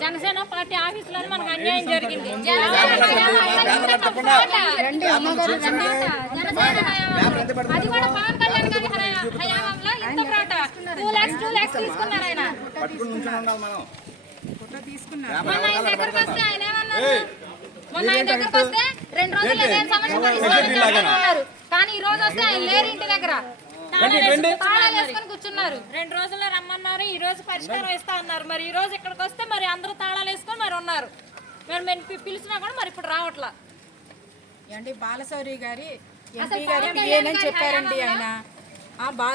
Janasena party ఆఫీసులో మనకు అన్యాయం జరిగింది. అది కూడా పవన్ కళ్యాణ్ గారి హయా- హయాంలో ఇంత ఫ్రాట? టూ లాక్స్ టూ లాక్స్ తీసుకున్నారు ఆయన. పట్టుకుని నుంచొని ఉండాలి మనం. మొన్న ఆయన దగ్గరకు వస్తే ఆయన ఏమన్నారు మొన్న ఆయన దగ్గరకు వస్తే రెండు రోజులు ఏదైనా సమస్య పరిష్కరించాలని అన్నారు. కానీ ఈ రోజు వస్తే ఆయన లేరు ఇంటి దగ్గర. కూర్చున్నారు. రెండు రోజుల్లో రమ్మన్నారు ఈ రోజు పరిష్కారం ఇస్తా అన్నారు. మరి ఈ రోజు ఇక్కడికి వస్తే మరి అందరూ తాళాలు వేసుకొని మరి ఉన్నారు. మరి మేము పిలిచినా కూడా మరి ఇప్పుడు రావట్లా. ఏంటి బాలశౌరి గారి ఎంపీ గారి చెప్పారండి ఆయన. ఆ బా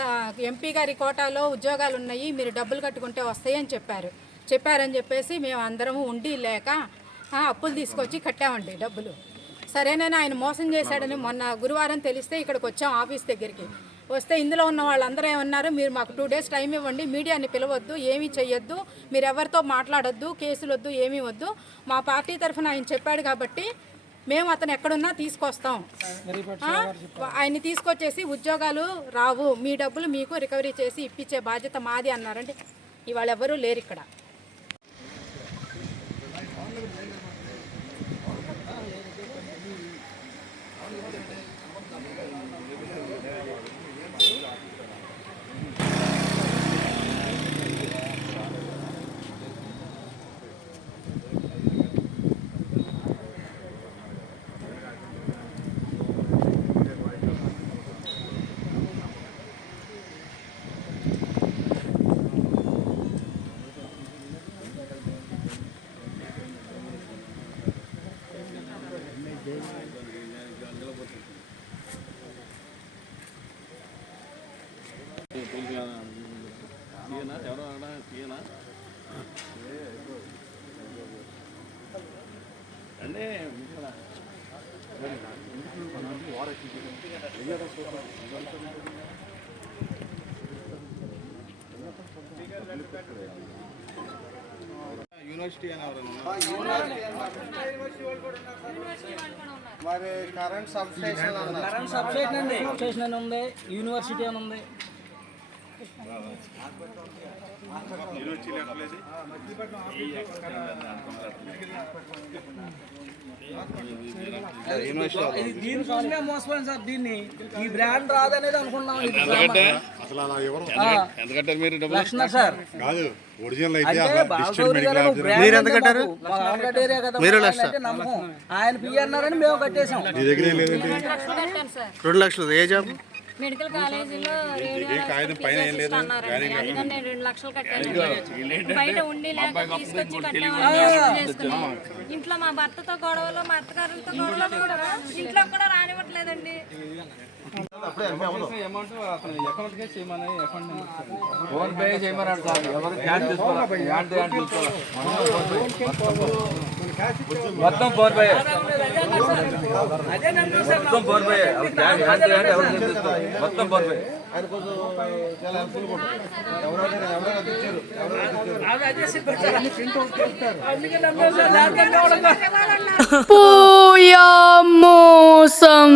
ఎంపీ గారి కోటాలో ఉద్యోగాలు ఉన్నాయి మీరు డబ్బులు కట్టుకుంటే వస్తాయని చెప్పారు. చెప్పారని చెప్పేసి మేము అందరము ఉండి లేక ఆ, అప్పులు తీసుకొచ్చి కట్టామండి డబ్బులు. సరేనని ఆయన మోసం చేశాడని మొన్న గురువారం తెలిస్తే ఇక్కడికి వచ్చాం ఆఫీస్ దగ్గరికి. వస్తే ఇందులో ఉన్న వాళ్ళందరూ ఏమన్నారు? మీరు మాకు టూ డేస్ టైం ఇవ్వండి. మీడియాని పిలవద్దు. ఏమీ చెయ్యొద్దు. మీరు ఎవరితో మాట్లాడొద్దు. కేసులు వద్దు ఏమీ వద్దు. మా పార్టీ తరఫున ఆయన చెప్పాడు కాబట్టి మేము అతను ఎక్కడున్నా తీసుకొస్తాం? ఆయన్ని తీసుకొచ్చేసి ఉద్యోగాలు రావు. మీ డబ్బులు మీకు రికవరీ చేసి ఇప్పించే బాధ్యత మాది అన్నారంటే ఇవాళ ఎవరూ లేరు ఇక్కడ. యూనివర్సిటీ అని మరి కరెంట్ సబ్ స్టేషన్ అన్నారు. కరెంట్ సబ్స్టేషన్ ఉంది. యూనివర్సిటీ అని ఉంది. మోసపోయింది సార్ దీన్ని. ఈ బ్రాండ్ రాదనేది అనుకున్నాం ఇది అసలు అలా ఎవరు? ఎందుకంటే మీరు డబ్బులు? లక్షణ సార్. కాదు ఒరిజినల్ అయితే ఆయన పి అన్నారని మేము కట్టేసాం. నీ దగ్గర రెండు లక్షలు ఏ జాబ్? మెడికల్ కాలేజీలో నేను రెండు లక్షలు కట్టాను. బయట ఉండి లేక తీసుకొచ్చి. ఇంట్లో మా భర్తతో గొడవలు మా అత్తగారులతో గొడవలు కూడా ఇంట్లో కూడా రానివ్వట్లేదండి. ఫోన్ పే చేయమన్నాడు సార్. ఎవరు మొత్తం ఫోర్ బై మొత్తం ఫోర్ బై మొత్తం ఫోర్ బై ఆయన కొంచెం చాలా హెల్ప్ఫుల్ ఎవరైనా ఎవరైనా తెచ్చారు ఎవరైనా పూయా మోసం.